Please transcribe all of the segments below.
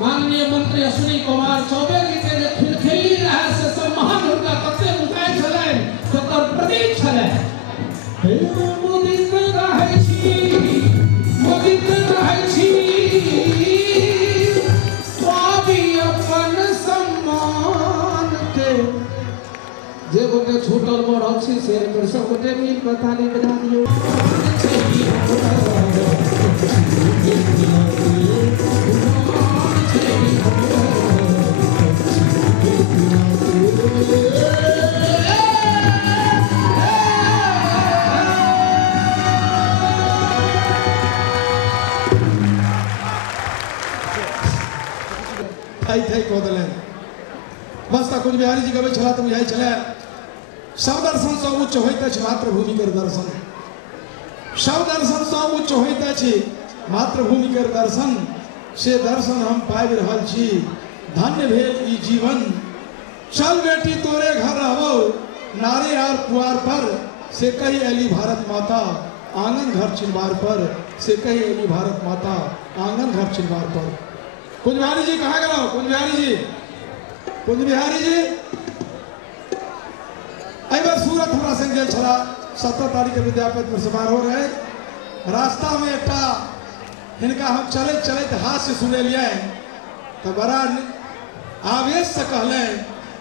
माननीय मंत्री अश्विनी कुमार चौबे जी के जे खिलखिली रहे से सब महान हुनका कते बुझाइ छलै तकर प्रतीक छलै। मुदित रहै छी स्वामी अपन सम्मान के जे गोटे छूटल बढ़ल छी से एकर सब गोटे मिल के ताली बजा दियौ। बस कुछ बिहारी जी गबै छला तऽ बुझाइ छलै सब दर्शन सँ उच्च होइत अछि मातृभूमि के दर्शन। सब दर्शन सँ उच्च होइत अछि मातृभूमि के दर्शन। से दर्शन हम पाबि रहल छी, धन्य भेल ई जीवन। चल बेटी तोरे घर रहबो नारी आर पुआर पर, से कही अली भारत माता आंगन घर चिनबार पर, से कही अली भारत माता आंगन घर चिनबार पर। कुंज बिहारी जी कहाँ गए? कुंज बिहारी जी, कुंज बिहारी जी एहि बेर सूरत हमरा संग गेल छला। 17 तारीख के विद्यापति में समारोह रहे। रास्ता में एकटा हिनका हम चलैत चलैत हास्य सुनेलिए तो बड़ा आवेश से कहले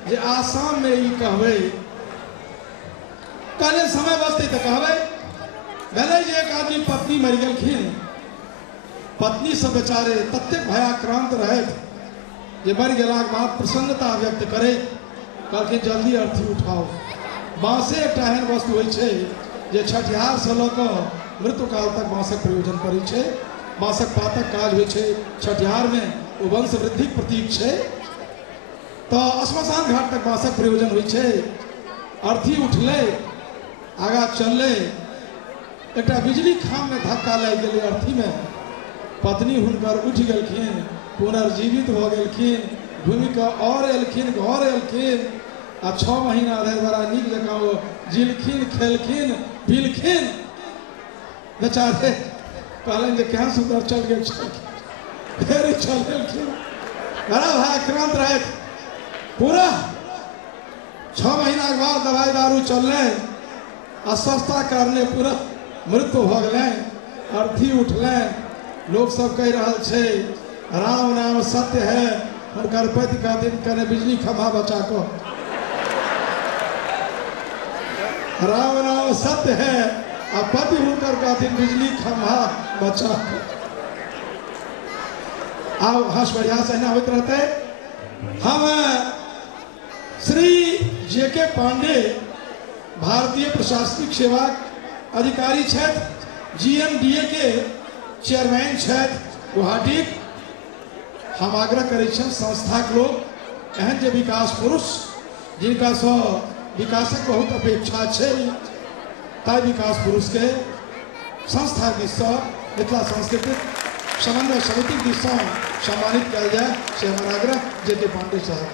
जे आसाम में ई कहबै, कहले समय बचते तो कहबै। भेलै जे एक आदमी पत्नी मरि गेलखिन, पत्नी से बेचारे ततेक भयाक्रांत रहैत जे मरि गेलाक बाद प्रसन्नता व्यक्त करैत कहलखिन जल्दी अर्थी उठाओ। बाँसे एकटा एहन वस्तु होइ छै जे छठिहार से लऽ कऽ मृत्युकाल तक बाँसक प्रयोजन पड़ै छै। बाँसक पातक काज होइ छै छठिहार में, ओ वंश वृद्धिक प्रतीक छै। तो श्मशान घाट तक बाँसक प्रयोजन होइ छै। अर्थी उठले, आगा चलले, एकटा बिजली खाम में धक्का लागि गेलै अर्थी में। पत्नी हुनकर उठि गेलखिन, पुनर्जीवित भऽ गेलखिन, घूमि कऽ और एलखिन, घर एलखिन आ 6 महीना रहे बड़ा नीक जकाँ ओ जिलखिन, खेलखिन, पिलखिन। बेचारे कहलन जे केहन सुंदर चल गेल छलखिन, फेर चल गेलखिन। बड़ा भयाक्रांत रहैत। पूरा 6 महीना के बाद दवाई दारू चललै, अस्वस्थता करने पूरा मृत्यु भऽ गेलै। अर्थी उठलै, लोग सब कह रहा है राम नाम सत्य है, उनकर पति का दिन कने बिजली खंभा बचा को। राम नाम सत्य है और पति उनकर का दिन बिजली खंभा बचा को। आओ हंस बढ़िया से ना होते रहते। हम श्री जेके पांडे भारतीय प्रशासनिक सेवा अधिकारी छथि, GMDA के चेयरमैन छथि गुवाहाटी। हम आग्रह करै छी संस्था के लोग एहन जे विकास पुरुष जिनका सँ विकासक बहुत अपेक्षा छै, ताहि विकास पुरुष के संस्था दिस सँ मिथिला सांस्कृतिक समन्वय समिति दिस सँ सम्मानित कयल जाय से हमर आग्रह। जेके पांडे साहब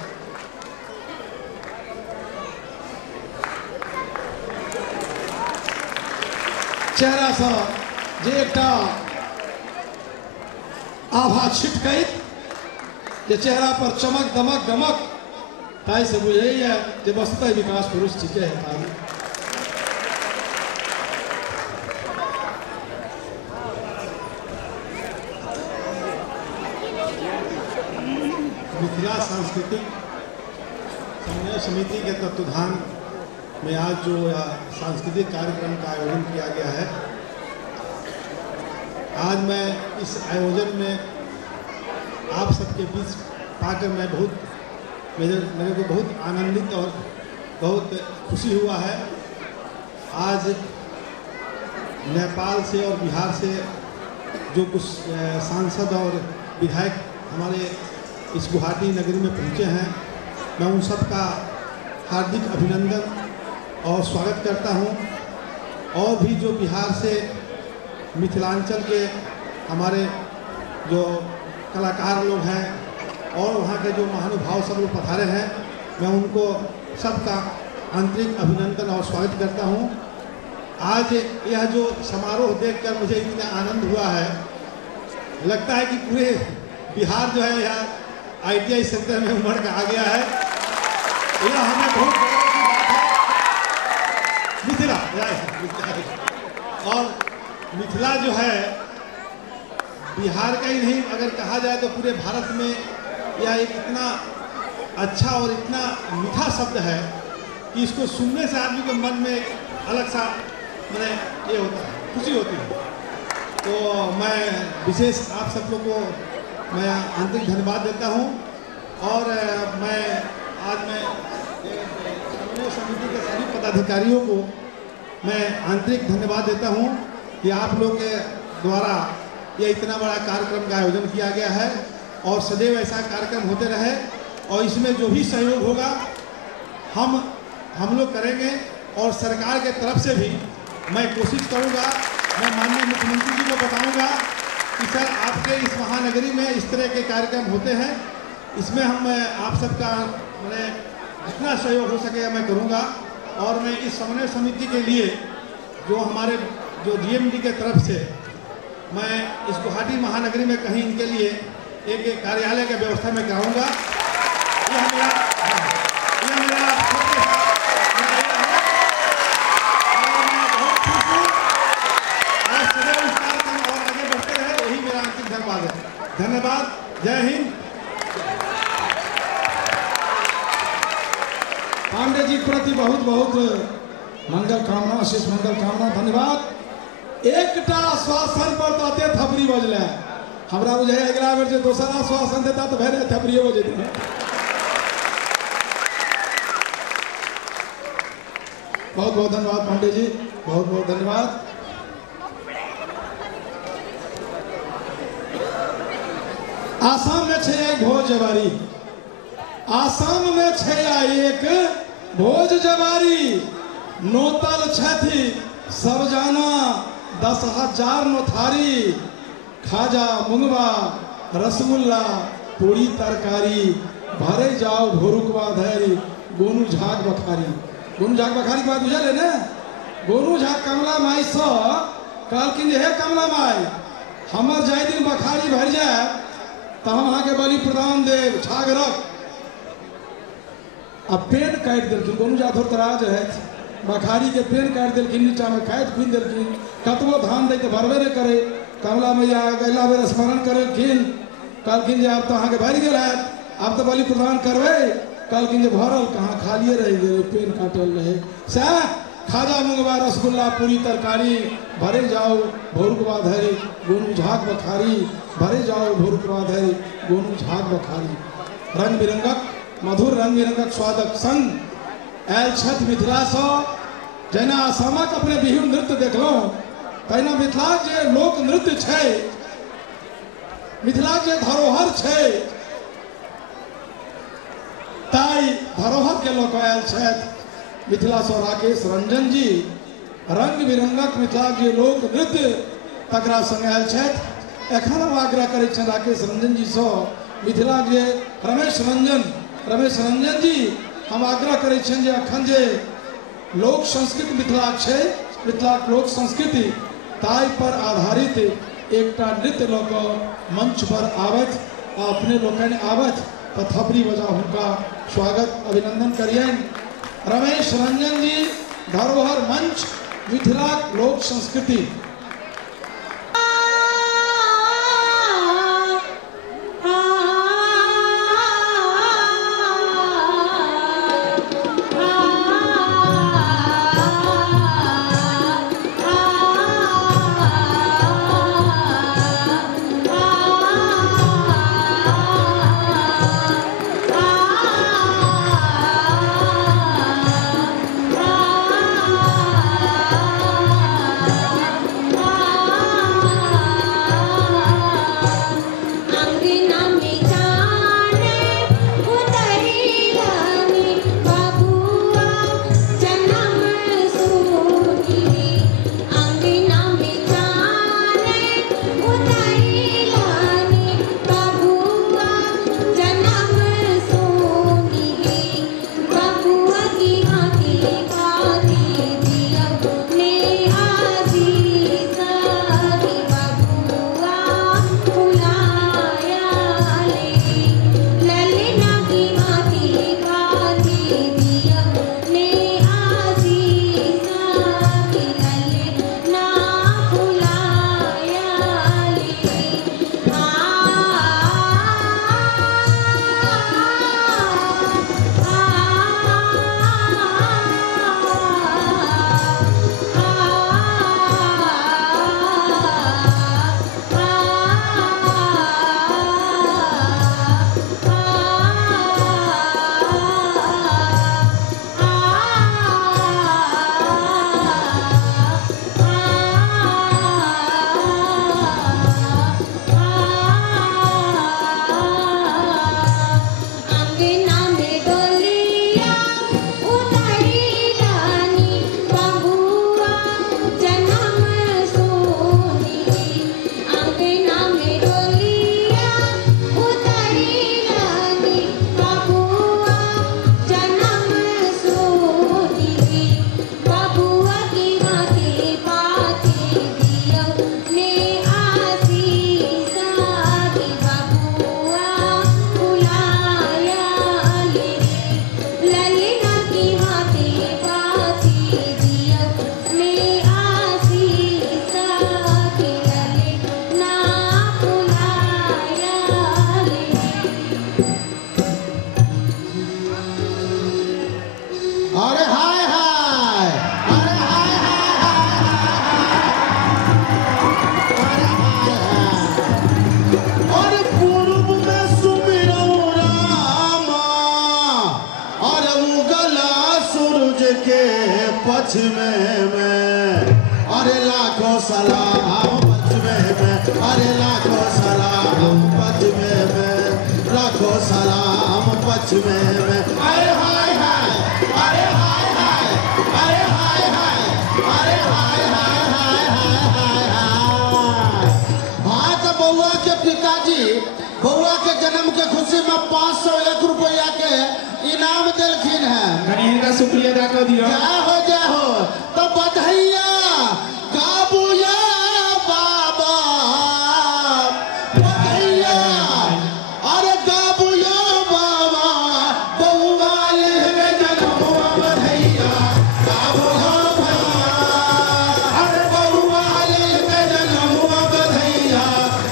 चेहरा सँ जे एकटा आभा छिटकैत जे चेहरा पर चमक दमक गमक, ताहि से बुझैया जे वस्तुतः विकास पुरुष ठीके है। मिथिला सांस्कृतिक समन्वय समिति के तत्वाधान में आज जो सांस्कृतिक कार्यक्रम का आयोजन किया गया है, आज मैं इस आयोजन में आप सबके बीच पाकर मैं मेरे को बहुत आनंदित और बहुत खुशी हुआ है। आज नेपाल से और बिहार से जो कुछ सांसद और विधायक हमारे इस गुवाहाटी नगरी में पहुंचे हैं, मैं उन सब का हार्दिक अभिनंदन और स्वागत करता हूं। और भी जो बिहार से मिथिलांचल के हमारे जो कलाकार लोग हैं और वहाँ के जो महानुभाव सब लोग पधारे हैं, मैं उनको सबका आंतरिक अभिनंदन और स्वागत करता हूँ। आज यह जो समारोह देखकर मुझे इतना आनंद हुआ है, लगता है कि पूरे बिहार जो है यहाँ ITI सेक्टर में उमड़ के आ गया है, यह हमें बहुत गर्व की बात है। मिथिला और मिथिला जो है बिहार का ही नहीं, अगर कहा जाए तो पूरे भारत में यह एक इतना अच्छा और इतना मीठा शब्द है कि इसको सुनने से आदमी के मन में अलग सा मैंने ये होता है, खुशी होती है। तो मैं विशेष आप सब लोग को मैं आंतरिक धन्यवाद देता हूँ। और मैं आज समन्वय समिति के सभी पदाधिकारियों को मैं आंतरिक धन्यवाद देता हूँ कि आप लोग के द्वारा यह इतना बड़ा कार्यक्रम का आयोजन किया गया है और सदैव ऐसा कार्यक्रम होते रहे। और इसमें जो भी सहयोग होगा हम लोग करेंगे। और सरकार के तरफ से भी मैं कोशिश करूँगा, मैं माननीय मुख्यमंत्री जी को बताऊँगा कि सर आपके इस महानगरी में इस तरह के कार्यक्रम होते हैं, इसमें हम आप सबका मैंने जितना सहयोग हो सकेगा मैं करूँगा। और मैं इस समन्वय समिति के लिए जो हमारे जो GMD के तरफ से मैं इस गुवाहाटी महानगरी में कहीं इनके लिए एक कार्यालय की व्यवस्था में कराऊँगा। यह मेरा धन्यवाद। जय हिंद। पांडे जी प्रति बहुत बहुत मंगल कामना, आशीष मंगल कामना, धन्यवाद। एकटा आश्वासन पर दाते थपरी बजले, हमरा बुझे अगला बेर जो दोसर आश्वासन देता तो भेरे थपरी बजे। बहुत बहुत धन्यवाद पांडे जी, बहुत बहुत धन्यवाद। आसाम में छे एक भोज जवारी, आसाम में छे एक भोज जवारी, नोतल छथि सब जाना 10,000 नोथारी, खाजा मुंगवा रसगुल्ला पूरी तरकारी, भरे जाओ भोरुकवा धैरी गोनू झाग बखारी। गोनू झाग बखारी के बात बुझल है ना? गोनू झाग कमला माई से कहलखिन हे कमला माई हमर जाय दिन बखारी भर जाए तो हम अहाँ के बलि प्रदान देव, छाग रख। अब पेन काट दिलखिन, गोनू झा थोड़ तराज है, बखारी के पेन काट दिलखिन, नीचा में खाइत खुन दिलखिन, कतबो धान दे तो भरबे नहीं करे। कमला मैया अगला बेर स्मरण करेलखिन, कहलखिन जे अब तो अहाँ के भर गेल है, अब तो बलि प्रदान करबे। कहलखिन जे भरल कहाँ, खालिए रह गए, पेन काटल रहे। सह खाजा मुंगवा रसगुल्ला पूरी तरकारी, भरे जाओ भोरुकवा धैरी गोनू झाग बखारी, भरे जाओ भोरुकवा धैरी गोनू झाग बखारी। रंग बिरंगक मधुर रंग बिरंगक स्वादक संग आयल छथि मिथिला सँ। जेना आसामक अपने बिहू नृत्य देखलहुँ, तहिना मिथिलाक जे लोक नृत्य छै, मिथिलाक जे धरोहर छै, ताई धरोहर के लोक आयल छथि मिथिला सँ राकेश रंजन जी। रंग बिरंगक मिथिलाक जे लोक नृत्य तकरा संग आयल छथि। एखन हम आग्रह करै छियनि राकेश रंजन जी सँ, मिथिलाक जे रमेश रंजन जी हम आग्रह करै छियनि जे अखन जे लोक संस्कृति मिथिलाक छै, मिथिलाक लोक संस्कृति ताहि पर आधारित एकटा नृत्य लऽ कऽ मंच पर आबथि आ अपने लोकनि आबथि तऽ थपरी बजा हुनका स्वागत अभिनंदन करियनि। रमेश रंजन जी, धरोहर मंच, मिथिलाक लोक संस्कृति। पचमे में, अरे लाखों सलाम पचमे में, अरे लाखों सलाम पचमे में, लाखों सलाम पचमे में। अरे हाय हाय, अरे हाय हाय, अरे हाय हाय, अरे हाय हाय हाय हाय हाय। हाँ तो बउआ के पिताजी बउआ के जन्म के खुशी में 501 रुपया के इनाम दिलखिन है। कहीं का शुक्रिया अदा कर दियो। जा हो तो बधाइया काबूया बाबा, बधाइया अरे काबूया बाबा, बउआ ले जन्मवा बधाइया काबूया भैया, अरे बउआ ले जन्मवा बधाइया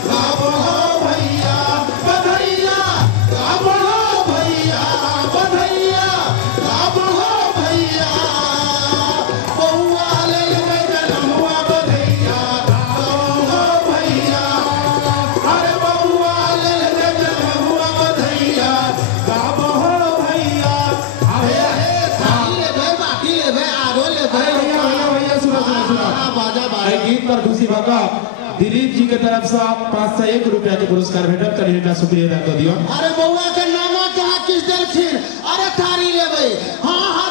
काबूया भैया, बधाइया काबूया भैया, बधाइया काबूया भैया, बउआ ले जन्मवा बधाइया काबूया भैया, अरे बउआ ले जन्मवा बधाइया काबूया भैया। अरे थाली ले भाई, बाटी ले भाई, आगो ले भाई। भैया सुनो सुनो सुनो, बाजा अरे गीत पर खुशी भगा दिलीप जी के तरफ से 501 रुपया के पुरस्कार भेटल। कहीं का शुक्रिया अदा कर दियो। अरे बउआ के नाना कहाँ किस दिलखिन, अरे थारी ले भाई। हाँ हाँ